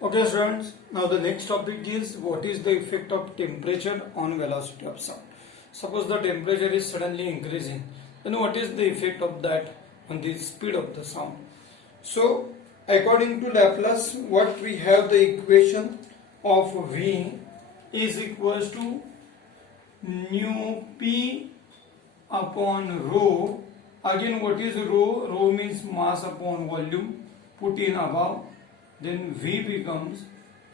Okay students, now the next topic is what is the effect of temperature on velocity of sound. Suppose the temperature is suddenly increasing, then what is the effect of that on the speed of the sound? So according to Laplace, what we have, the equation of V is equals to nu P upon rho. Again, what is rho? Rho means mass upon volume. Put in above. Then V becomes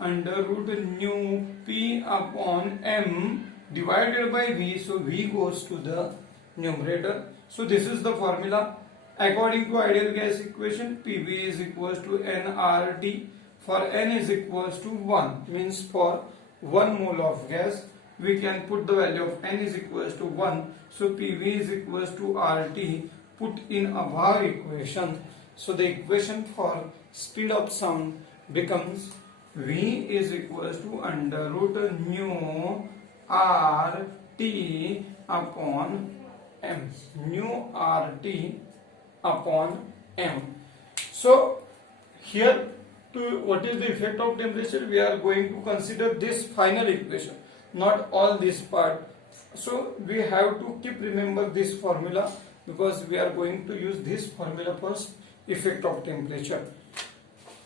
under root nu P upon M divided by V. So V goes to the numerator. So this is the formula. According to ideal gas equation, PV is equals to nRT. For N is equals to 1. Means for 1 mole of gas, we can put the value of N is equals to 1. So PV is equals to RT. Put in above equation. So the equation for speed of sound becomes V is equals to under root nu RT upon M. Nu RT upon M. So here, to what is the effect of temperature, we are going to consider this final equation, not all this part. So we have to keep remember this formula, because we are going to use this formula for effect of temperature.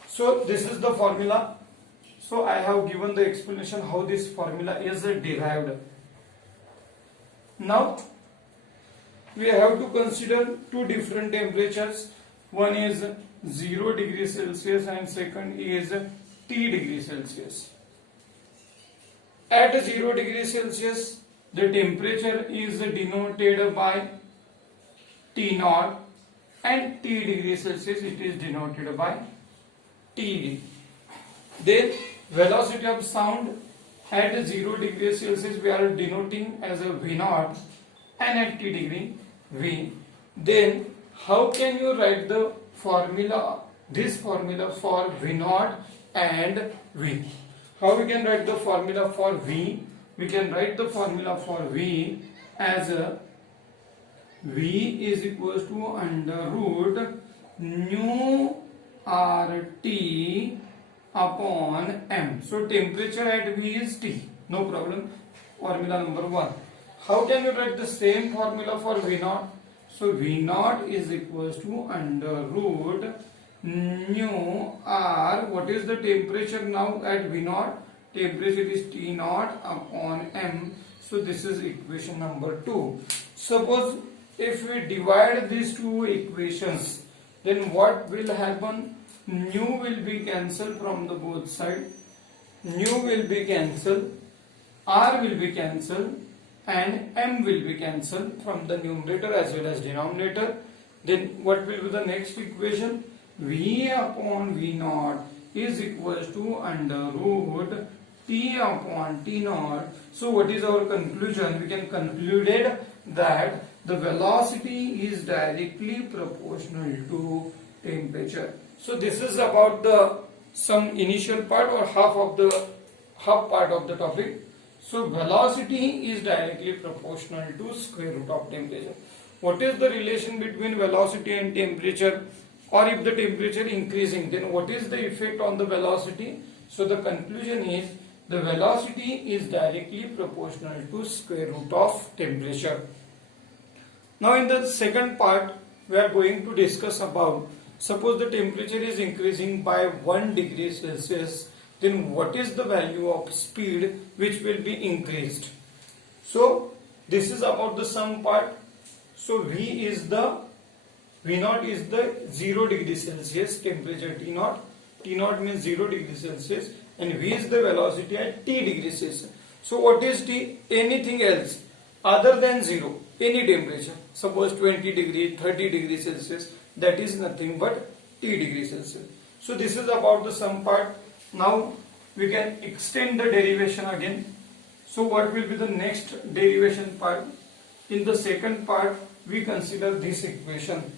So this is the formula. So I have given the explanation how this formula is derived. Now we have to consider two different temperatures. One is 0 degrees Celsius and second is T degrees Celsius. At 0 degrees Celsius, the temperature is denoted by T naught, and T degrees Celsius it is denoted by TD. Then velocity of sound at 0 degrees Celsius we are denoting as a V naught, and at T degree V. Then how can you write the formula, this formula for V naught and V? How we can write the formula for V? We can write the formula for V as a V is equals to under root nu RT upon M. So temperature at V is T. No problem. Formula number 1. How can you write the same formula for V naught? So V naught is equals to under root nu R. What is the temperature now at V naught? Temperature is T naught upon M. So this is equation number 2. Suppose if we divide these two equations, then what will happen? Nu will be cancelled from the both sides. Nu will be cancelled. R will be cancelled. And M will be cancelled from the numerator as well as denominator. Then what will be the next equation? V upon V naught is equals to under root T upon T naught. So what is our conclusion? We can conclude that the velocity is directly proportional to temperature. So this is about the some initial part or half part of the topic. So velocity is directly proportional to square root of temperature. What is the relation between velocity and temperature? Or if the temperature increasing, then what is the effect on the velocity? So the conclusion is the velocity is directly proportional to square root of temperature. Now in the second part, we are going to discuss about, suppose the temperature is increasing by 1 degree Celsius, then what is the value of speed which will be increased? So this is about the sum part. So V naught is the 0 degree Celsius temperature T naught. T naught means 0 degree Celsius, and V is the velocity at T degree Celsius. So what is T? Anything else other than 0, any temperature. Suppose 20 degree, 30 degrees Celsius, that is nothing but T degree Celsius. So this is about the sum part. Now we can extend the derivation again. So what will be the next derivation part? In the second part, we consider this equation.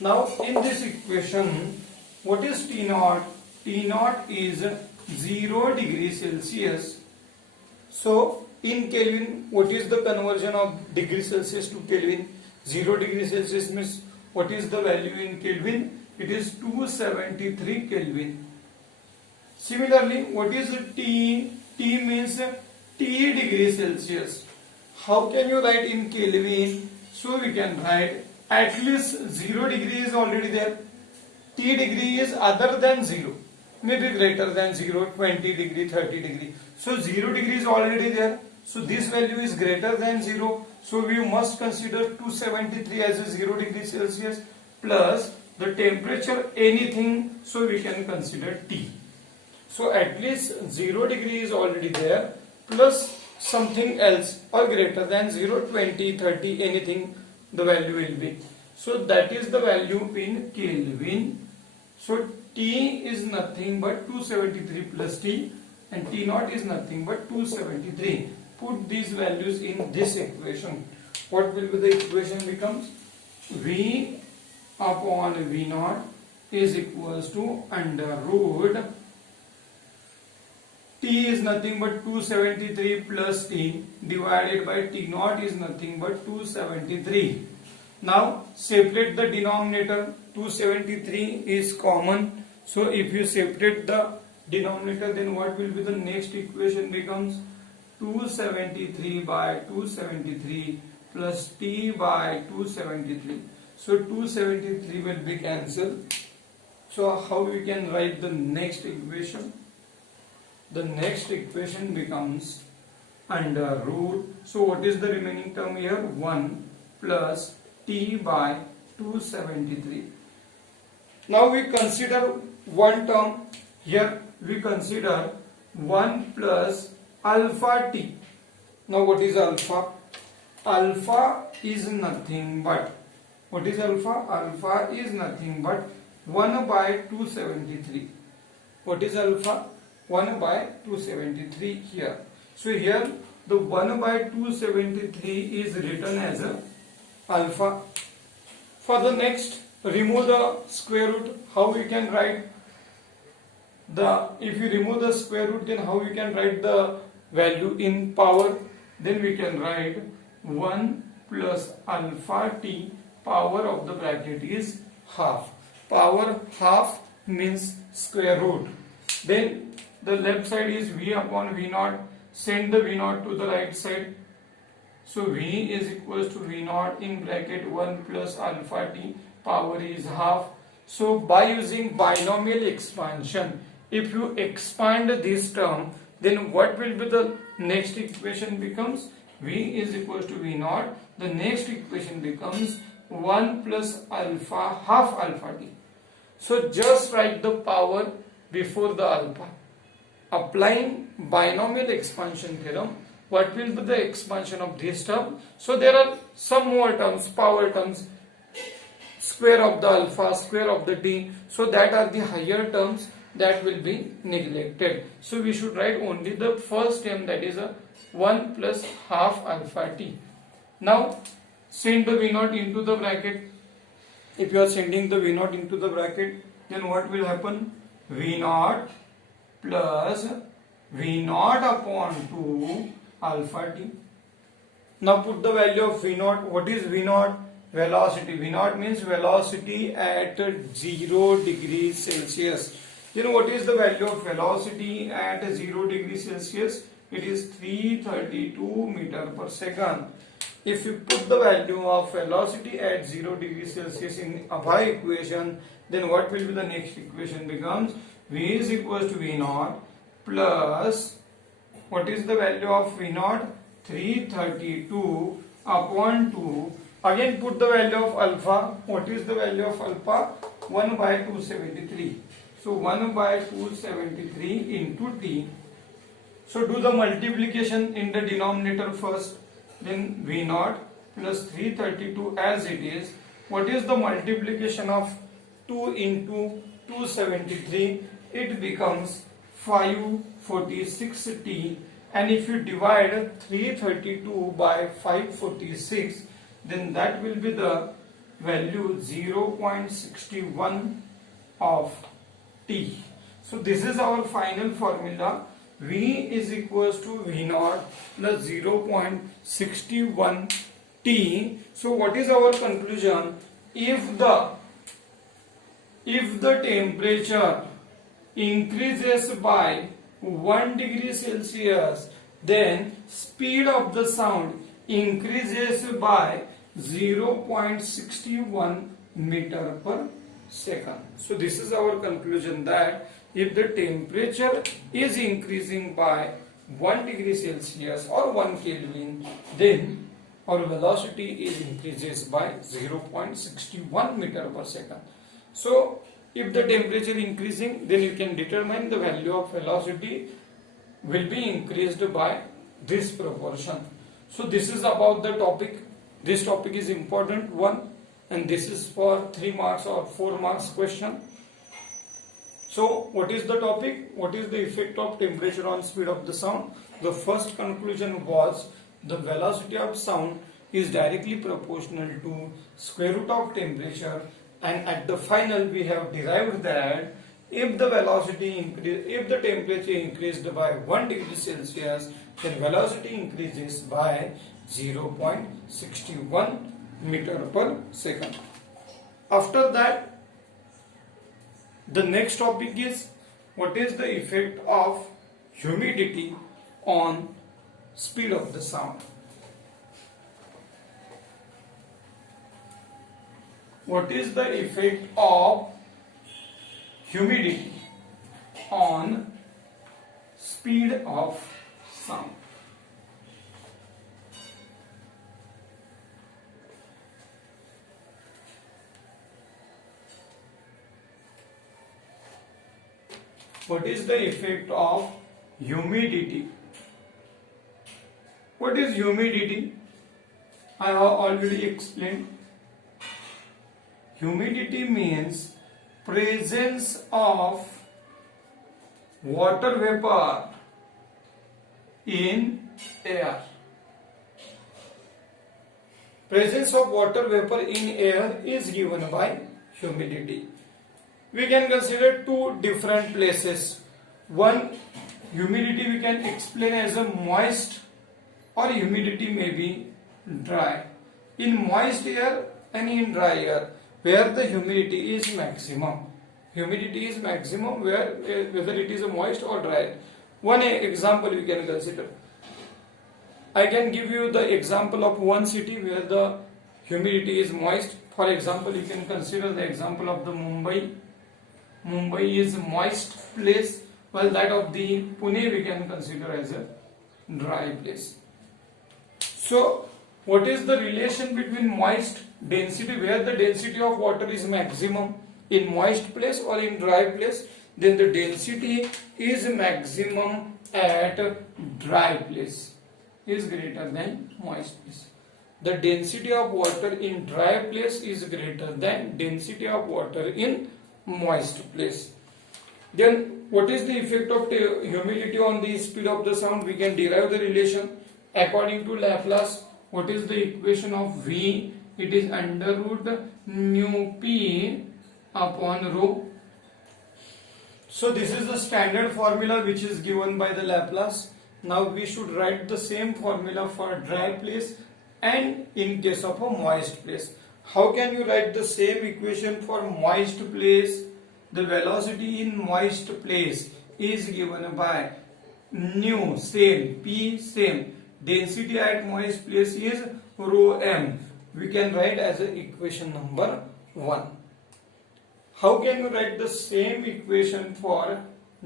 Now in this equation, what is T naught? T naught is 0 degree Celsius. So in Kelvin, what is the conversion of degree Celsius to Kelvin? 0 degree Celsius means what is the value in Kelvin? It is 273 Kelvin. Similarly, what is T? T means T degree Celsius. How can you write in Kelvin? So we can write at least 0 degree is already there. T degree is other than 0. Maybe greater than 0, 20 degree, 30 degree. So 0 degree is already there. So this value is greater than 0. So we must consider 273 as a 0 degree Celsius plus the temperature anything. So we can consider T. So at least 0 degree is already there plus something else or greater than 0, 20, 30 anything the value will be. So that is the value in Kelvin. So T is nothing but 273 plus T and T naught is nothing but 273. Put these values in this equation. What will be the equation becomes? V upon V naught is equals to under root T is nothing but 273 plus T divided by T naught is nothing but 273. Now separate the denominator. 273 is common. So if you separate the denominator, then what will be the next equation becomes? 273 by 273 plus T by 273. So 273 will be cancelled. So how we can write the next equation? The next equation becomes under root. So what is the remaining term here? 1 plus T by 273. Now we consider one term. Here we consider 1 plus alpha T. Now what is alpha? Alpha is nothing but, what is alpha? Alpha is nothing but 1 by 273. What is alpha? 1 by 273 here. So here the 1 by 273 is written as a alpha. For the next, remove the square root. How we can write the, if you remove the square root, then how we can write the value in power? Then we can write 1 plus alpha T, power of the bracket is half. Power half means square root. Then the left side is V upon V naught. Send the V naught to the right side. So V is equals to V naught in bracket 1 plus alpha T, power is half. So by using binomial expansion, if you expand this term, then what will be the next equation becomes? V is equals to V naught. The next equation becomes 1 plus alpha, half alpha T. So just write the power before the alpha. Applying binomial expansion theorem, what will be the expansion of this term? So there are some more terms, power terms, square of the alpha, square of the T. So that are the higher terms that will be neglected. So we should write only the first term, that is a 1 plus half alpha T. Now send the V naught into the bracket. If you are sending the V naught into the bracket, then what will happen? V naught plus V naught upon 2 alpha T. Now put the value of V naught. What is V naught? Velocity. V naught means velocity at 0 degrees Celsius. Then what is the value of velocity at 0 degrees Celsius? It is 332 meter per second. If you put the value of velocity at 0 degrees Celsius in above equation, then what will be the next equation becomes? V is equals to V naught plus, what is the value of V naught? 332 upon 2. Again put the value of alpha. What is the value of alpha? 1 by 273. So 1 by 273 into T. So do the multiplication in the denominator first. Then V naught plus 332 as it is. What is the multiplication of 2 into 273? It becomes 546T. And if you divide 332 by 546, then that will be the value 0.61 of T. So this is our final formula. V is equals to V naught plus 0.61 T. So what is our conclusion? If the temperature increases by 1 degree Celsius, then speed of the sound increases by 0.61 meter per second. So this is our conclusion, that if the temperature is increasing by 1 degree Celsius or 1 Kelvin, then our velocity is increases by 0.61 meter per second. So if the temperature increasing, then you can determine the value of velocity will be increased by this proportion. So this is about the topic. This topic is important one, and this is for 3 marks or 4 marks question. So what is the topic? What is the effect of temperature on speed of the sound? The first conclusion was the velocity of sound is directly proportional to square root of temperature, and at the final we have derived that if the temperature increased by 1 degree Celsius, then velocity increases by 0.61 meter per second. After that, the next topic is what is the effect of humidity on speed of the sound. What is the effect of humidity on speed of sound? What is the effect of humidity? What is humidity? I have already explained. Humidity means presence of water vapor in air. Presence of water vapor in air is given by humidity. We can consider two different places. One, humidity we can explain as a moist, or humidity may be dry. In moist air and in dry air, where the humidity is maximum. Humidity is maximum where whether it is a moist or dry. One example we can consider. I can give you the example of one city where the humidity is moist. For example, you can consider the example of the Mumbai. Mumbai is a moist place, while that of the Pune we can consider as a dry place. So what is the relation between moist density, where the density of water is maximum, in moist place or in dry place? Then the density is maximum at dry place is greater than moist place. The density of water in dry place is greater than density of water in moist place. Then what is the effect of humidity on the speed of the sound? We can derive the relation according to Laplace. What is the equation of V? It is under root mu p upon rho. So this is the standard formula which is given by the Laplace. Now we should write the same formula for dry place and in case of a moist place. How can you write the same equation for moist place? The velocity in moist place is given by nu, same, p, same. Density at moist place is rho m. We can write as a equation number 1. How can you write the same equation for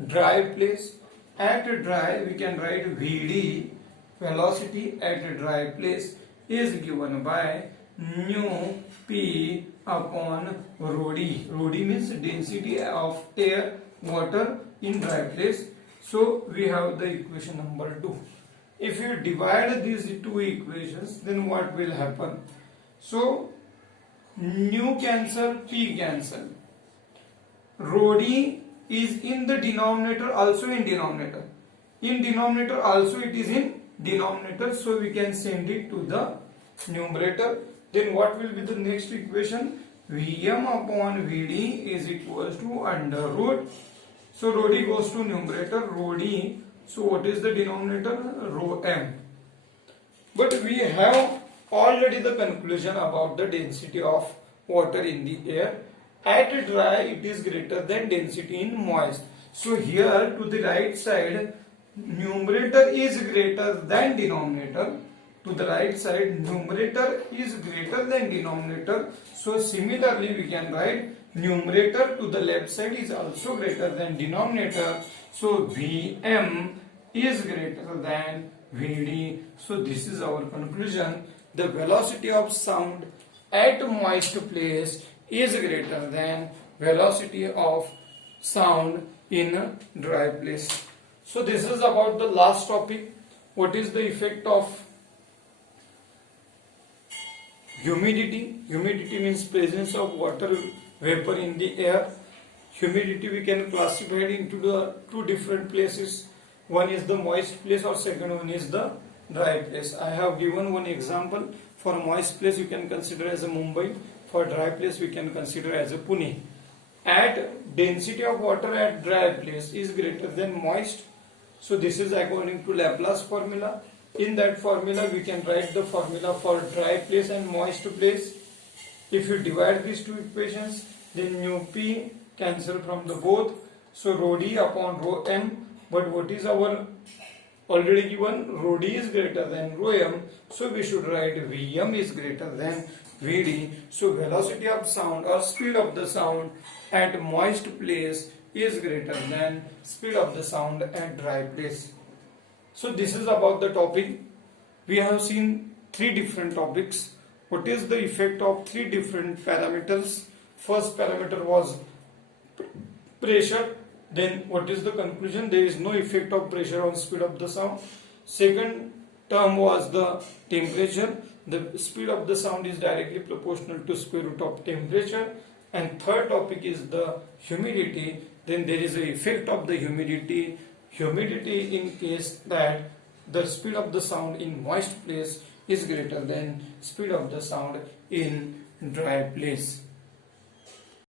dry place? At dry we can write Vd, velocity at dry place, is given by nu p upon rho d. Rho d means density of air, water in dry place. So we have the equation number 2. If you divide these two equations, then what will happen? So nu cancel, p cancel. Rho d is in the denominator, also in denominator. In denominator also it is in denominator, so we can send it to the numerator. Then what will be the next equation? Vm upon Vd is equals to under root. So rho d goes to numerator, rho d. So what is the denominator? Rho m. But we have already the conclusion about the density of water in the air. At dry it is greater than density in moist. So here to the right side, numerator is greater than denominator. To the right side, numerator is greater than denominator. So similarly, we can write numerator to the left side is also greater than denominator. So Vm is greater than Vd. So this is our conclusion. The velocity of sound at moist place is greater than velocity of sound in dry place. So this is about the last topic. What is the effect of humidity? Humidity means presence of water vapor in the air. Humidity we can classify it into the two different places. One is the moist place or second one is the dry place. I have given one example. For moist place you can consider as a Mumbai. For dry place we can consider as a Pune. At density of water at dry place is greater than moist. So this is according to Laplace formula. In that formula we can write the formula for dry place and moist place. If you divide these two equations, then mu p cancel from the both. So rho d upon rho m. But what is our already given? Rho d is greater than rho m. So we should write Vm is greater than Vd. So velocity of sound or speed of the sound at moist place is greater than speed of the sound at dry place. So this is about the topic. We have seen three different topics. What is the effect of three different parameters? First parameter was pressure. Then what is the conclusion? There is no effect of pressure on speed of the sound. Second term was the temperature. The speed of the sound is directly proportional to square root of temperature. And third topic is the humidity. Then there is a effect of the humidity. Humidity in case that the speed of the sound in moist place is greater than speed of the sound in dry place.